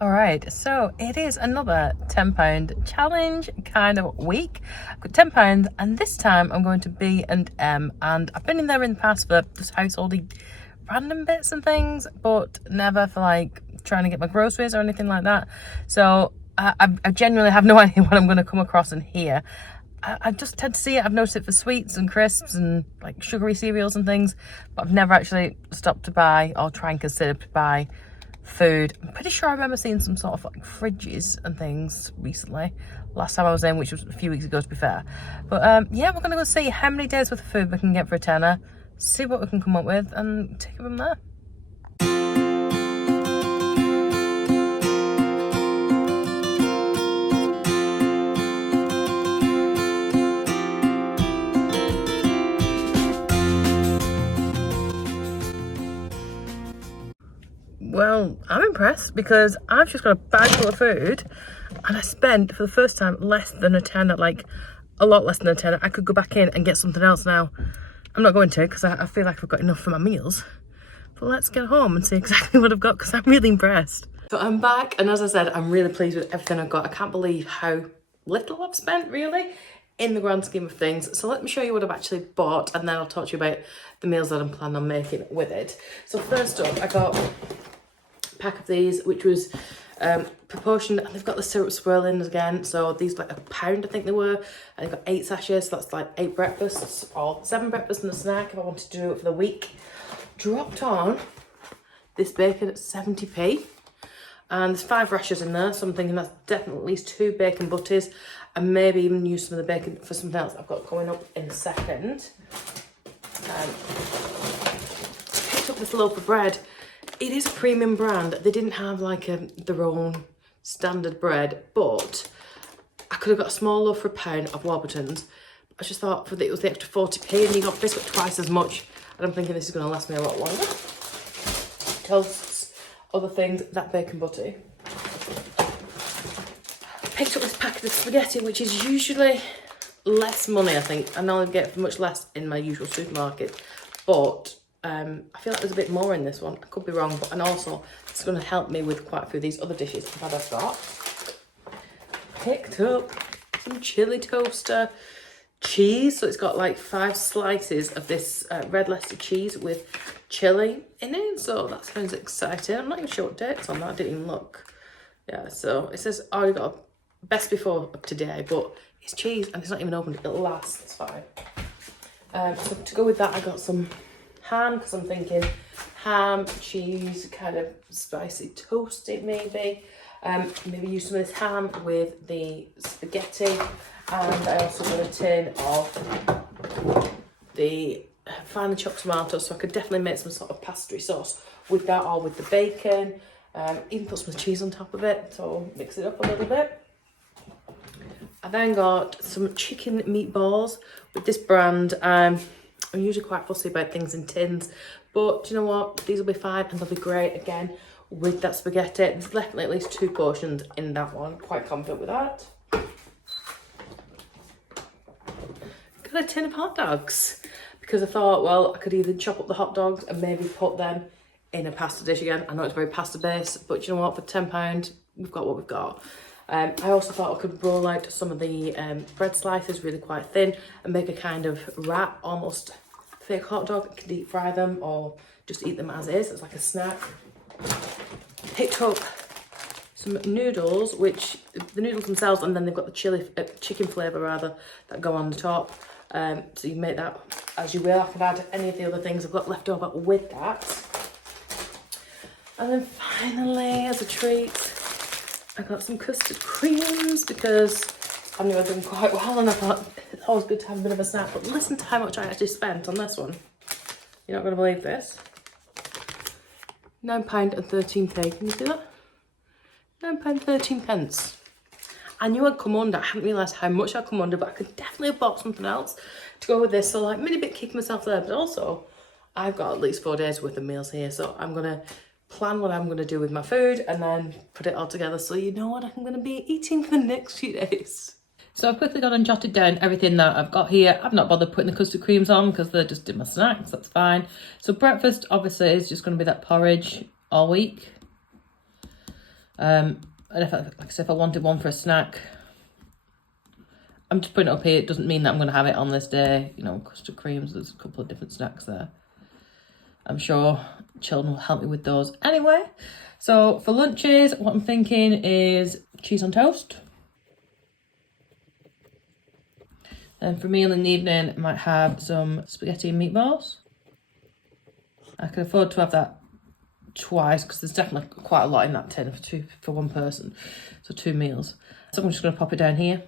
All right, so it is another £10 challenge kind of week. I've got £10 and this time I'm going to B&M, and I've been in there in the past for just householdy random bits and things, but never for like trying to get my groceries or anything like that. So I genuinely have no idea what I'm going to come across in here. I just tend to see it. I've noticed it for sweets and crisps and like sugary cereals and things, but I've never actually stopped to buy or try and consider to buy food. I'm pretty sure I remember seeing some sort of like fridges and things recently. Last time I was in, which was a few weeks ago to be fair. But yeah, we're gonna go see how many days worth of food we can get for a tenner, see what we can come up with and take it from there. Well, I'm impressed because I've just got a bag full of food and I spent for the first time less than a tenner, like a lot less than a tenner. I could go back in and get something else now. I'm not going to because I feel like I've got enough for my meals. But let's get home and see exactly what I've got because I'm really impressed. So I'm back, and as I said, I'm really pleased with everything I've got. I can't believe how little I've spent really in the grand scheme of things. So let me show you what I've actually bought and then I'll talk to you about the meals that I'm planning on making with it. So first up, I got pack of these, which was proportioned, and they've got the syrup swirling again, so these like £1 I think they were, and they've got 8 sachets, so that's like 8 breakfasts or 7 breakfasts and a snack if I wanted to do it for the week. Dropped on this bacon at 70p, and there's 5 rashers in there, so I'm thinking that's definitely at least 2 bacon butties, and maybe even use some of the bacon for something else I've got coming up in a second. Picked up this loaf of bread. It is a premium brand. They didn't have like their own standard bread, but I could have got a small loaf for £1 of Warburton's. I just thought it was the extra 40p and you got basically twice as much. And I'm thinking this is going to last me a lot longer. Toasts, other things, that bacon butty. Picked up this packet of spaghetti, which is usually less money, I think. I normally get for much less in my usual supermarket, but I feel like there's a bit more in this one. I could be wrong, but and also it's going to help me with quite a few of these other dishes that I've got. Picked up some chili toaster cheese, so it's got like 5 slices of this red Leicester cheese with chili in it, so that sounds exciting. I'm not even sure what date's on that, I didn't even look. Yeah, so it says already got a best before up to date, but it's cheese and it's not even opened. It'll last, it's fine. So to go with that, I got some ham, because I'm thinking ham, cheese, kind of spicy toasted maybe. Maybe use some of this ham with the spaghetti, and I also got a tin of the finely chopped tomatoes, so I could definitely make some sort of pastry sauce with that or with the bacon. Even put some cheese on top of it, so mix it up a little bit. I then got some chicken meatballs with this brand. I'm usually quite fussy about things in tins, but do you know what? These will be fine and they'll be great again with that spaghetti. There's definitely at least 2 portions in that one. Quite confident with that. Got a tin of hot dogs because I thought, well, I could either chop up the hot dogs and maybe put them in a pasta dish again. I know it's very pasta based, but you know what? For £10, we've got what we've got. I also thought I could roll out some of the bread slices really quite thin and make a kind of wrap, almost fake hot dog. I can deep fry them or just eat them as is, as like a snack. Picked up some noodles, which the noodles themselves, and then they've got the chicken flavour rather, that go on the top. So you make that as you will. I can add any of the other things I've got left over with that. And then finally, as a treat, I got some custard creams because I knew I'd done quite well and I thought it's always good to have a bit of a snack. But listen to how much I actually spent on this one. You're not going to believe this. £9.13p. Can you see that? £9.13. I knew I'd come under. I hadn't realised how much I'd come under, but I could definitely have bought something else to go with this. So like maybe a bit kicking myself there, but also I've got at least 4 days worth of meals here, so I'm going to plan what I'm going to do with my food and then put it all together so you know what I'm going to be eating for the next few days. So I've quickly gone and jotted down everything that I've got here. I've not bothered putting the custard creams on because they're just in my snacks, that's fine. So breakfast obviously is just going to be that porridge all week. And if like I said, if I wanted one for a snack, I'm just putting it up here. It doesn't mean that I'm going to have it on this day. You know, custard creams, there's a couple of different snacks there. I'm sure children will help me with those anyway. So for lunches, what I'm thinking is cheese on toast. And for a meal in the evening, I might have some spaghetti and meatballs. I can afford to have that twice because there's definitely quite a lot in that tin for one person. So 2 meals. So I'm just going to pop it down here.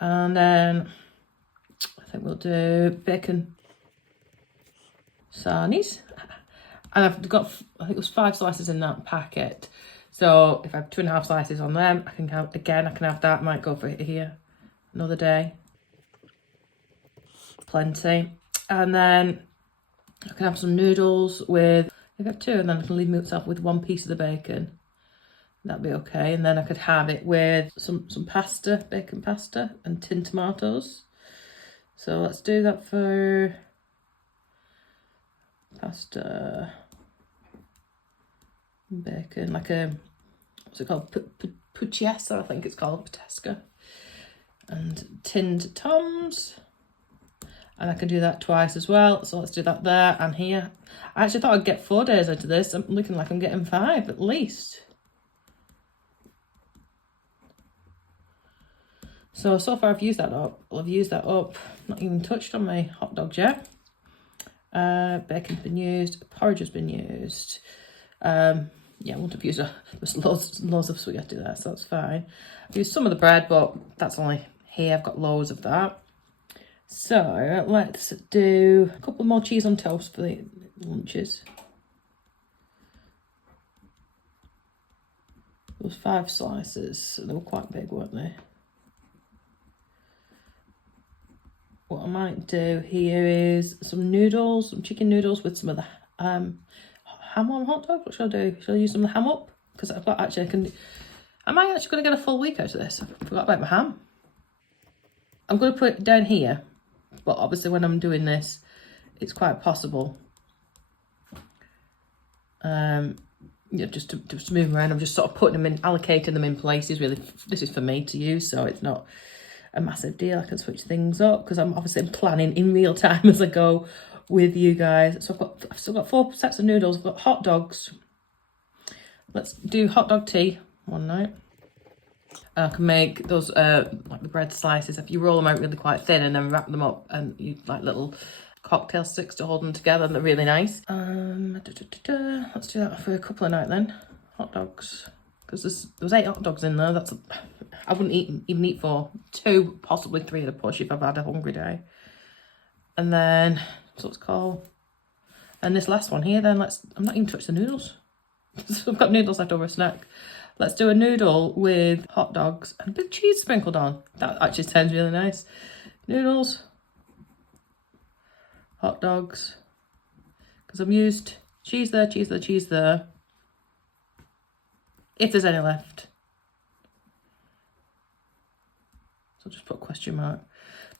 And then I think we'll do bacon sarnies. And I've got, I think it was 5 slices in that packet. So if I have 2.5 slices on them, I can have that. Might go for it here another day. Plenty. And then I can have some noodles with, I have 2, and then I can leave myself with 1 piece of the bacon. That'd be okay. And then I could have it with some pasta, bacon pasta and tinned tomatoes. So let's do that for pasta, bacon, like a, what's it called? Pucciessa, I think it's called, Patesca. And tinned toms. And I can do that twice as well. So let's do that there and here. I actually thought I'd get 4 days into this. I'm looking like I'm getting 5 at least. So far I've used that up. Not even touched on my hot dogs yet. Bacon's been used. Porridge has been used. Yeah, I wouldn't have used there's loads of spaghetti there, so that's fine. I've used some of the bread, but that's only here. I've got loads of that. So let's do a couple more cheese on toast for the lunches. There was 5 slices, so they were quite big, weren't they? What I might do here is some noodles, some chicken noodles with some of the ham on hot dog. What should I do? Should I use some of the ham up? Because I've got am I actually going to get a full week out of this? I forgot about my ham. I'm going to put it down here, but obviously when I'm doing this, it's quite possible. Yeah, just to move around. I'm just sort of putting them in, allocating them in places. Really, this is for me to use, so it's not a massive deal. I can switch things up because I'm obviously planning in real time as I go with you guys. So I've still got 4 sets of noodles. I've got hot dogs. Let's do hot dog tea one night. I can make those like the bread slices. If you roll them out really quite thin and then wrap them up, and you like little cocktail sticks to hold them together, and they're really nice. Let's do that for a couple of nights then. Hot dogs, because there was 8 hot dogs in there. I wouldn't even eat 4, 2, possibly 3 at a push if I've had a hungry day. And then that's what it's called. And this last one here, then I'm not even touched the noodles. So I've got noodles left over a snack. Let's do a noodle with hot dogs and a bit of cheese sprinkled on. That actually sounds really nice. Noodles, hot dogs, because I've used cheese there, cheese there. If there's any left. So I'll just put a question mark.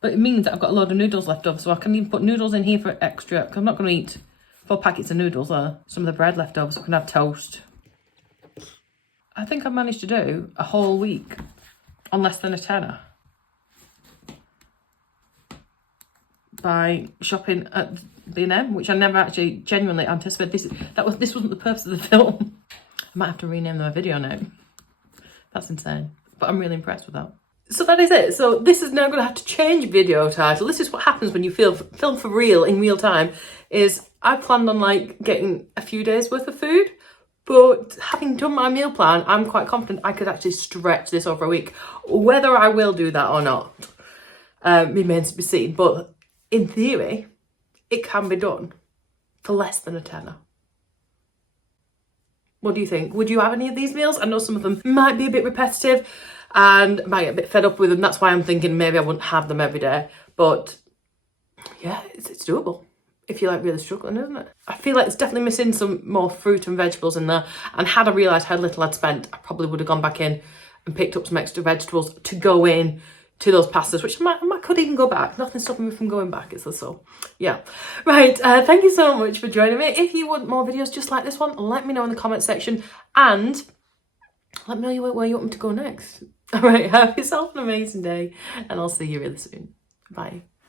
But it means that I've got a load of noodles left over, so I can even put noodles in here for extra, because I'm not going to eat 4 packets of noodles there. Some of the bread left over, so I can have toast. I think I've managed to do a whole week on less than a tenner by shopping at B&M, which I never actually genuinely anticipated. This wasn't the purpose of the film. I might have to rename my video now. That's insane, but I'm really impressed with that. So that is it. So this is now going to have to change video title. This is what happens when you film for real in real time. Is I planned on like getting a few days worth of food, but having done my meal plan, I'm quite confident I could actually stretch this over a week. Whether I will do that or not remains to be seen. But in theory, it can be done for less than a tenner. What do you think? Would you have any of these meals? I know some of them might be a bit repetitive and might get a bit fed up with them. That's why I'm thinking maybe I wouldn't have them every day. But yeah, it's doable if you're like really struggling, isn't it? I feel like it's definitely missing some more fruit and vegetables in there. And had I realised how little I'd spent, I probably would have gone back in and picked up some extra vegetables to go in to those pastas, which I could even go back. Nothing's stopping me from going back. It's so, yeah. Right, thank you so much for joining me. If you want more videos just like this one, let me know in the comment section, and let me know where you want me to go next. All right, have yourself an amazing day, and I'll see you really soon. Bye.